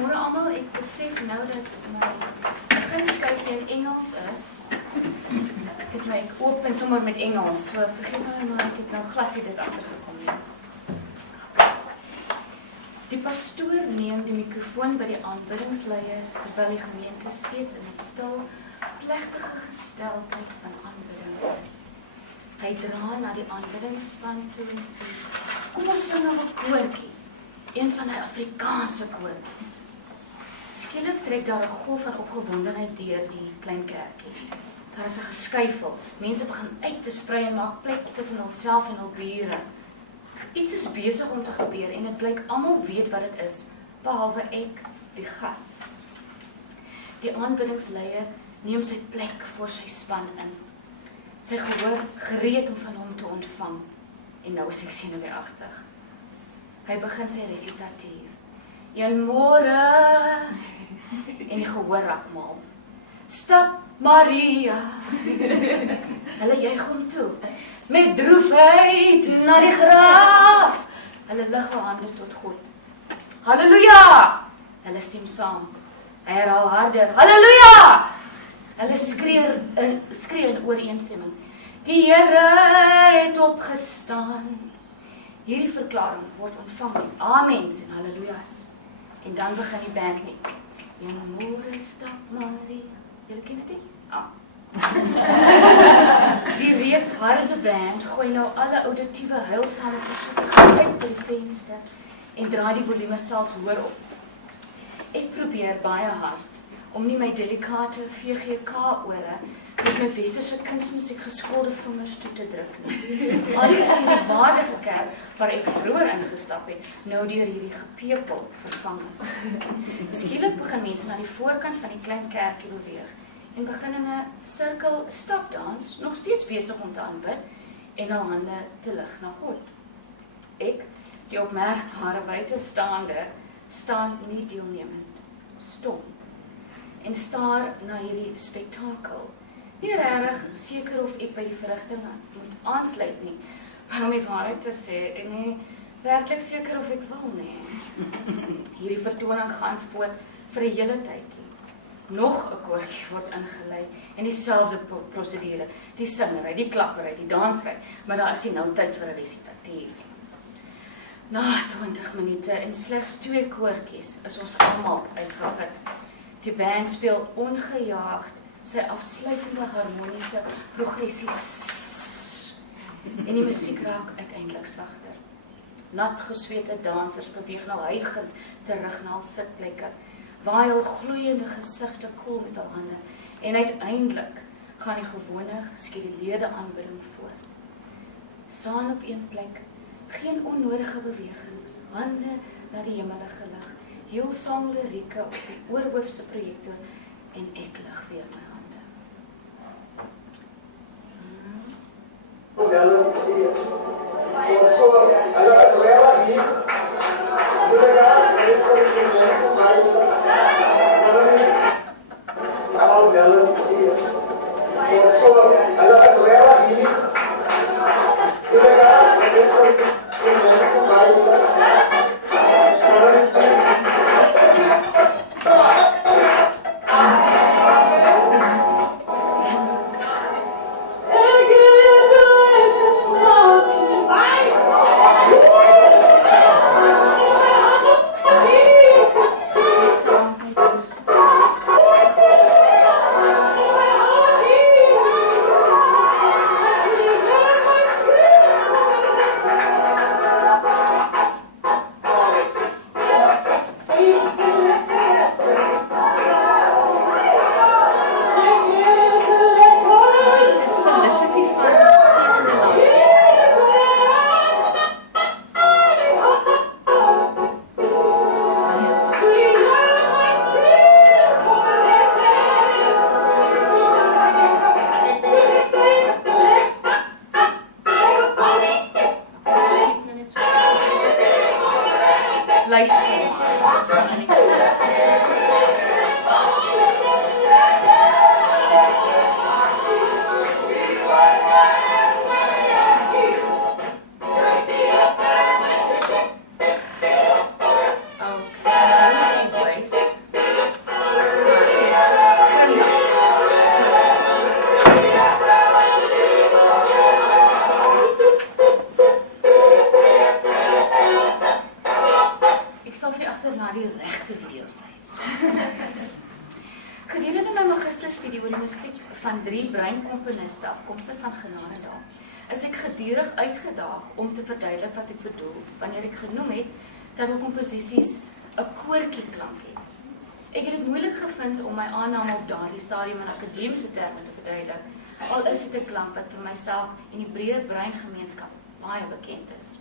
Môre almal, ek besef nou dat my beginskuifie in Engels is. Ek is nou, ek open sommer met Engels, so vergeet my maar, ek het nou glad nie dit agtergekom nie. Die pastoor neem die mikrofoon by die aanbiddingsleier, terwyl die gemeente steeds in 'n stil, plegtige gesteldheid van aanbidding is. Hy dra na die aanbiddingsspan toe en sê, kom ons sing nou 'n koortjie, een van die Afrikaanse koortjies. Skielik trek daar 'n golf van opgewondenheid deur die klein kerkie. Daar is 'n geskuifel, mense begin uit te sprei en maak plek tussen hulself en hul bure. Iets is besig om te gebeur en dit blyk almal weet wat dit is, behalwe ek, die gas. Die aanbiddingsleier neem sy plek voor sy span in. Sy gehoor gereed om van hom te ontvang. En nou is ek senuweeagtig. Hy begin sy resitatief. Een môre en die gehoor raak mal. Stap Maria. Hulle juig hom toe. Met droefheid na die graf. Hulle lig hul hande tot God. Halleluja! Hulle stem saam. Hy herhaal harder. Halleluja! Hulle skree in ooreenstemming. Die Here het opgestaan. Hierdie verklaring word ontvang met amens en hallelujas. En dan begin die band met Een môre stap Maria. Julle ken dit nie? Die reeds harde band gooi nou alle auditiewe heilsame versoeking uit by die venster en draai die volume selfs hoër op. Ek probeer baie hard om nie my delikate VGK-ore met my westerse kunsmusiek geskoolde vingers toe te druk nie. Aangesien die waardige kerk waar ek vroeër ingestap het, nou deur hierdie gepepel vervang is. Skielik begin mense na die voorkant van die klein kerkie beweeg en begin in 'n sirkel stapdans, nog steeds besig om te aanbid en hul hande te lig na God. Ek, die opmerkbare buitestaande, staan nie deelnemend, stom en staar na hierdie spektakel. Nie regtig seker of ek by die verrigting moet aansluit nie, maar om die waarheid te sê, en nie werklik seker of ek wil nie. Hierdie vertoning gaan voort vir 'n hele tyd. Nog 'n koortjie word ingelei en dieselfde prosedure, die singery, die klappery, die dansry, maar daar is nie nou tyd vir 'n resitatief. Na 20 minute en slegs 2 koortjies is ons almal uitgeput. Die band speel ongejaagd sy afsluitende harmoniese progressies en die musiek raak uiteindelik sagter. Nat geswete dansers beweeg nou hygend terug na hul sitplekke, waai hul gloeiende gesigte koel met hul hande en uiteindelik gaan die gewone geskeduleerde aanbidding voort. Staan op een plek, geen onnodige bewegings, hande na die hemelige lig, Hillsong lirieke op die oorhoofse projektor en ek lig weer my hande. Okay, voice. agterna die regte video wys. Gedurende my magisterstudie oor die musiek van 3 bruin komponiste afkomstig van Genadendal, is ek gedurig uitgedaag om te verduidelik wat ek bedoel wanneer ek genoem het dat hul komposisies 'n koortjie klank het. Ek het dit moeilik gevind om my aanname op daardie stadium in akademiese terme te verduidelik, al is dit 'n klank wat vir myself en die breë bruin gemeenskap baie bekend is.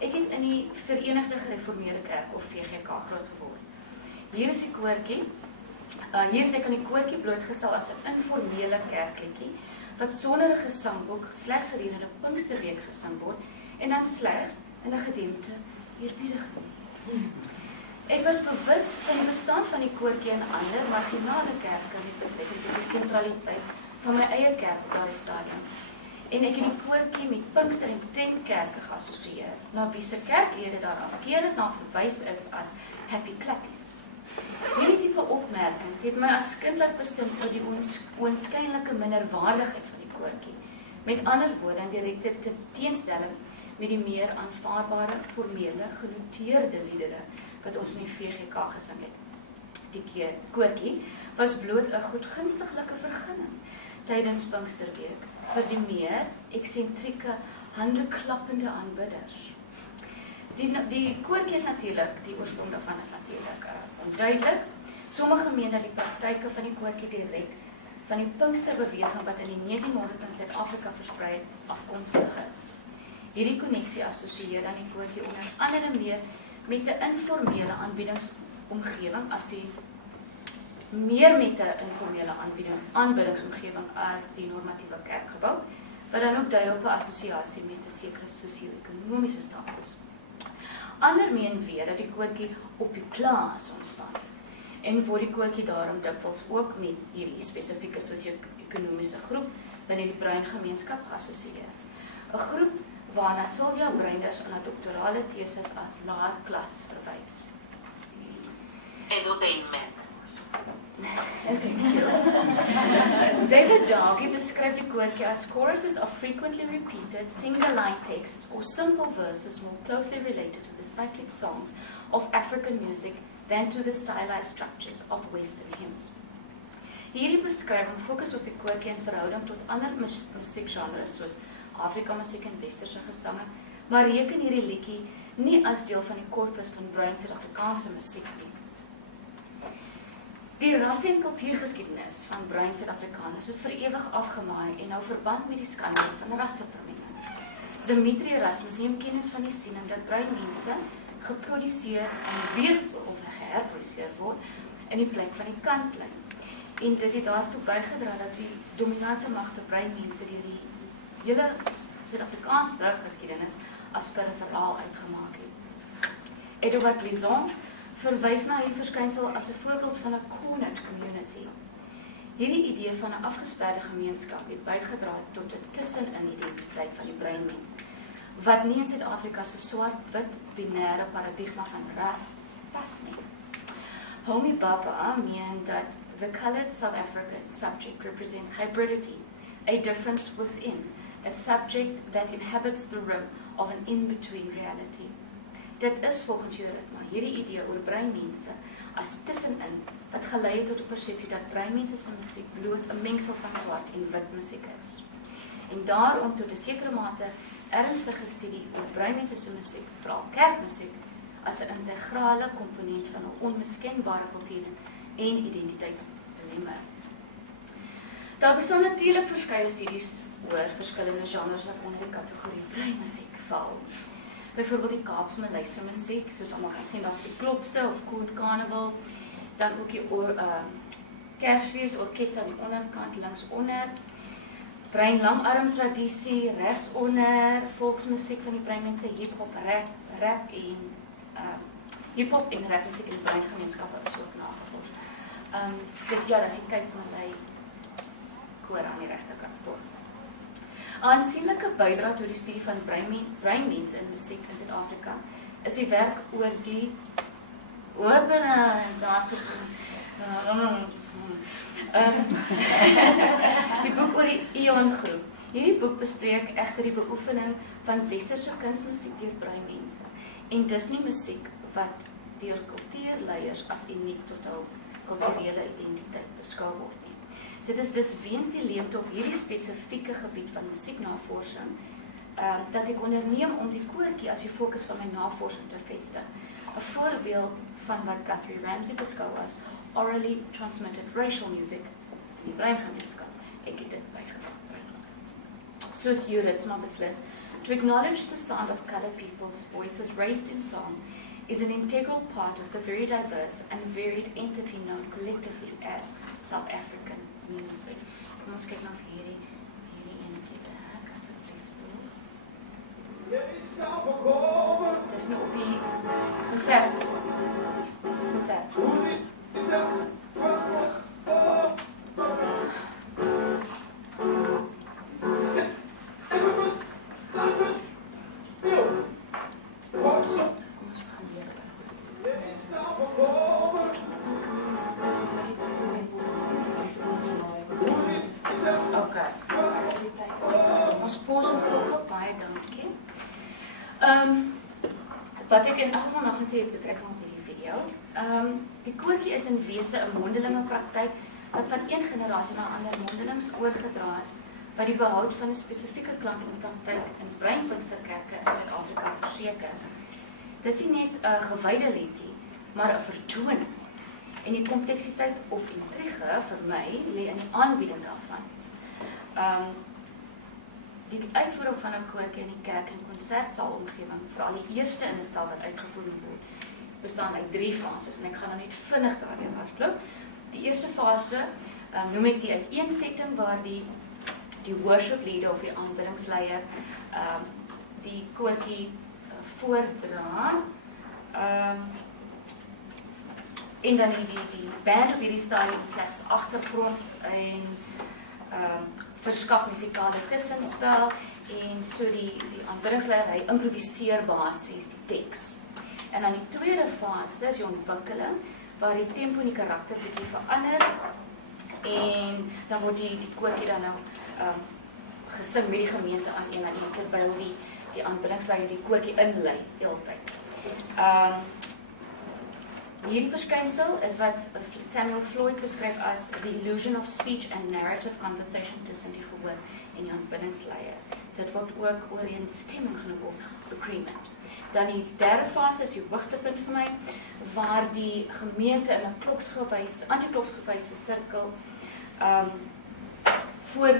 Ek het in die Verenigde Gereformeerde Kerk of VGK groot geword. Hier is die koortjie. Hier is ek aan die koortjie blootgestel as 'n informele kerkliedjie wat sonder 'n gesangboek slegs gedurende Pinksterweek gesing word en dan slegs in 'n gedempte eerbiediging. Ek was bewus van die bestaan van die koortjie in ander marginale kerke met die sentraliteit van my eie kerk op daardie stadium. En ek het die koortjie met Pinkster en tentkerke geassosieer, na wie se kerklede daar afkeerig na verwys is as happy clappies. Hierdie tipe opmerkings het my as kind laat besin oor die oënskynlike minderwaardigheid van die koortjie. Met ander woorde, in direkte teenstelling met die meer aanvaarbare, formele, genoteerde liedere wat ons in die VGK gesing het. Die koortjie was bloot 'n goedgunstige vergunning tydens Pinksterweek vir die meer eksentrieke, handeklappende aanbidders. Die koortjie is natuurlik, die oorsprong daarvan is natuurlik onduidelik. Sommige meen dat die praktyke van die koortjie direk van die Pinksterbeweging wat in die 1900s in Suid-Afrika versprei afkomstig is. Hierdie konneksie assosieer dan die koortjie onder andere meer met 'n informele aanbiddingsomgewing as die aanbiddingsomgewing as die normatiewe kerkgebou, wat dan ook dui op 'n assosiasie met 'n sekere sosio-ekonomiese status. Ander meen weer dat die koortjie op die plaas ontstaan het, en word die koortjie daarom dikwels ook met hierdie spesifieke sosio-ekonomiese groep binne die bruin gemeenskap geassosieer. 'n Groep waarna Sylvia Bruinders in haar doktorale tesis as laer klas verwys. Entertainment. David Doggy beskryf die koortjie as choruses of frequently repeated single-line texts or simple verses more closely related to the cyclic songs of African music than to the stylized structures of Western hymns. Hierdie beskrywing fokus op die koortjie in verhouding tot ander musiekgenres soos Afrika musiek en westerse gesange, maar reken hierdie liedjie nie as deel van die korpus van bruin Suid-Afrikaanse musiek nie. Die ras- en kultuurgeskiedenis van bruin Suid-Afrikaners is vir ewig afgemaai en hou verband met die skandaal van rassevermenging. Dimitri Erasmus neem kennis van die siening dat bruin mense geproduseer en weer of geherproduseer word in die plek van die kantlyn. En dit het daartoe bygedra dat die dominante magte bruin mense deur die hele Suid-Afrikaanse geskiedenis as periferaal uitgemaak het. Edouard Lison verwys na hierdie verskynsel as 'n voorbeeld van 'n cornered community. Hierdie idee van 'n afgesperde gemeenskap het bygedra tot 'n tussenin-identiteit van die bruin mens, wat nie in Suid-Afrika se swart-wit binêre paradigma van ras pas nie. Homi Bhabha meen dat the colored South African subject represents hybridity, a difference within, a subject that inhabits the rim of an in-between reality. Dit is volgens Joritma hierdie idee oor bruin mense as tussenin wat gelei het tot 'n persepsie dat bruin mense se musiek bloot 'n mengsel van swart en wit musiek is. En daarom tot 'n sekere mate ernstige studie oor bruin mense se musiek, veral kerkmusiek, as 'n integrale komponent van 'n onmiskenbare kultuur en identiteit belemmer. Daar bestaan natuurlik verskeie studies oor verskillende genres wat onder die kategorie bruin musiek val. Byvoorbeeld die Kaapse Maleise musiek, soos almal kan sien, daar's die klopse of Koen Carnival, dan ook die Kersfees orkes aan die onderkant links onder, bruin langarm tradisie regs onder, volksmusiek van die bruin mense, hiphop, rap en hiphop en rap musiek in die bruin gemeenskappe is ook nagevors. Dus ja, dis die Cape Malay koor aan die regterkant toe. Aansienlike bydra tot die studie van bruin mense in musiek in Suid-Afrika is die werk oor die die boek oor die Eon groep. Hierdie boek bespreek egter die beoefening van westerse kunsmusiek deur bruin mense en dis nie musiek wat deur kultuurleiers as uniek tot hul kulturele identiteit beskou word nie. Dit is dus weens die leemte op hierdie spesifieke gebied van musieknavorsing dat ek onderneem om die koortjie as die fokus van my navorsing te vestig. 'n Voorbeeld van wat Guthrie Ramsey beskou as orally transmitted racial music in die breingemeenskap. Ek het dit bygevoeg. Soos Juritsma beslis, to acknowledge the sound of colored people's voices raised in song is an integral part of the very diverse and varied entity known collectively as South African music. Kom ons kyk na hierdie enetjie werk, asseblief toe. Dis nou op die konsert. Ons pos om volgens baie dankie. Wat ek in elk geval nog gaan sê het betrekking op hierdie video. Die koortjie is in wese 'n mondelinge praktyk wat van een generasie na 'n ander mondelings oorgedra is, wat die behoud van 'n spesifieke klank en praktyk in breinpinksterkerke in Suid-Afrika verseker. Dis nie net 'n gewyde liedjie, maar 'n vertoning. En die kompleksiteit of intrige vir my lê in die aanbieding daarvan. Die uitvoering van 'n koortjie in die kerk en konsertsaalomgewing, veral die eerste in 'n stel wat uitgevoer word, bestaan uit 3 fases en ek gaan nou net vinnig daardeur hardloop. Die eerste fase noem ek die uiteensetting waar die worship leader of die aanbiddingsleier die koortjie voordra. En dan die band op hierdie stadium slegs agtergrond en verskaf musikale tussenspel en so die aanbiddingsleier hy improviseer basies die teks. En dan die tweede fase is die ontwikkeling waar die tempo en die karakter bietjie verander en dan word die koortjie dan nou gesing met die gemeente aan een terwyl die aanbiddingsleier die koortjie inlei heeltyd. Hierdie verskynsel is wat Samuel Floyd beskryf as the illusion of speech and narrative conversation tussen die gehoor en die aanbiddingsleier. Dit word ook ooreenstemming genoem of agreement. Dan die derde fase is die hoogtepunt vir my, waar die gemeente in 'n anti-kloksgewyse sirkel voor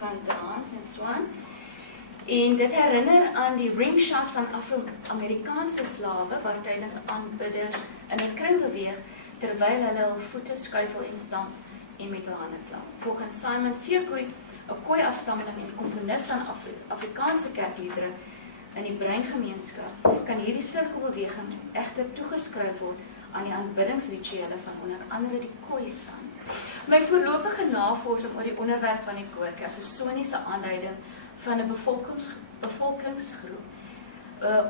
gaan dans en so aan. En dit herinner aan die ringshot van Afro-Amerikaanse slawe wat tydens aanbidders in 'n kring beweeg terwyl hulle hul voete skuifel en stamp en met hul hande klap. Volgens Simon Sekoe, 'n Khoi-afstammeling en komponis van Afrikaanse kerkliedere in die breingemeenskap, kan hierdie sirkelbeweging egter toegeskryf word aan die aanbiddingsrituele van onder andere die Khoi-san. My voorlopige navorsing oor die onderwerp van die koortjie as 'n soniese aanduiding van 'n bevolkingsgroep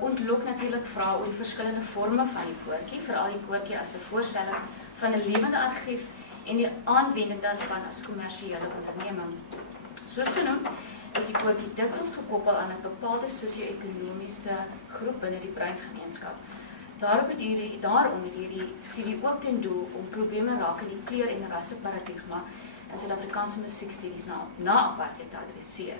ontlok natuurlik vrae oor die verskillende forme van die koortjie, veral die koortjie as 'n voorstelling van 'n lewende argief en die aanwending daarvan as kommersiële onderneming. Soos genoem, is die koortjie dikwels gekoppel aan 'n bepaalde sosio-ekonomiese groep binne die breingemeenskap. Daarom het hierdie studie ook ten doel om probleme rakende die kleur- en rasseparadigma in Suid-Afrikaanse musiekstudies na apartheid te adresseer.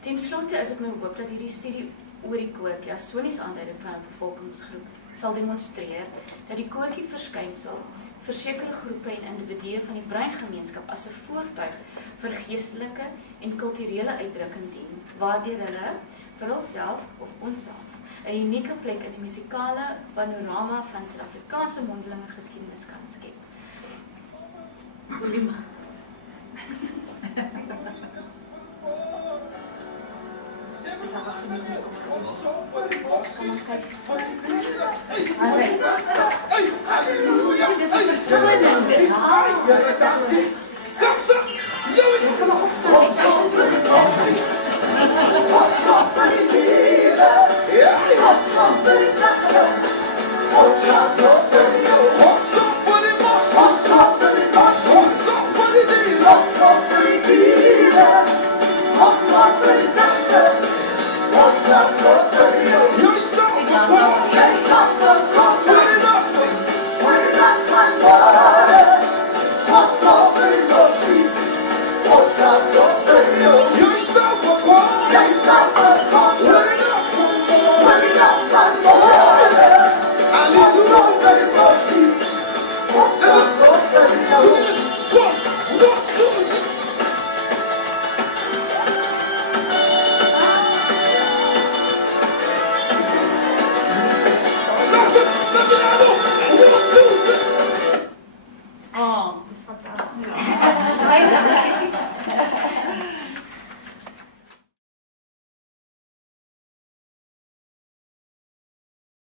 Ten slotte is dit my hoop dat hierdie studie oor die koortjie as soniese aanduiding van 'n bevolkingsgroep sal demonstreer dat die koortjie verskynsel vir sekere groepe en individue van die breingemeenskap as 'n voertuig vir geestelike en kulturele uitdrukking dien, waardeur hulle vir hulself of onsself 'n unieke plek in die musikale panorama van Suid-Afrikaanse mondelinge geskiedenis kan skep. Volume. Dit is 'n vertoning dit. Kom maar opstaan. What's up,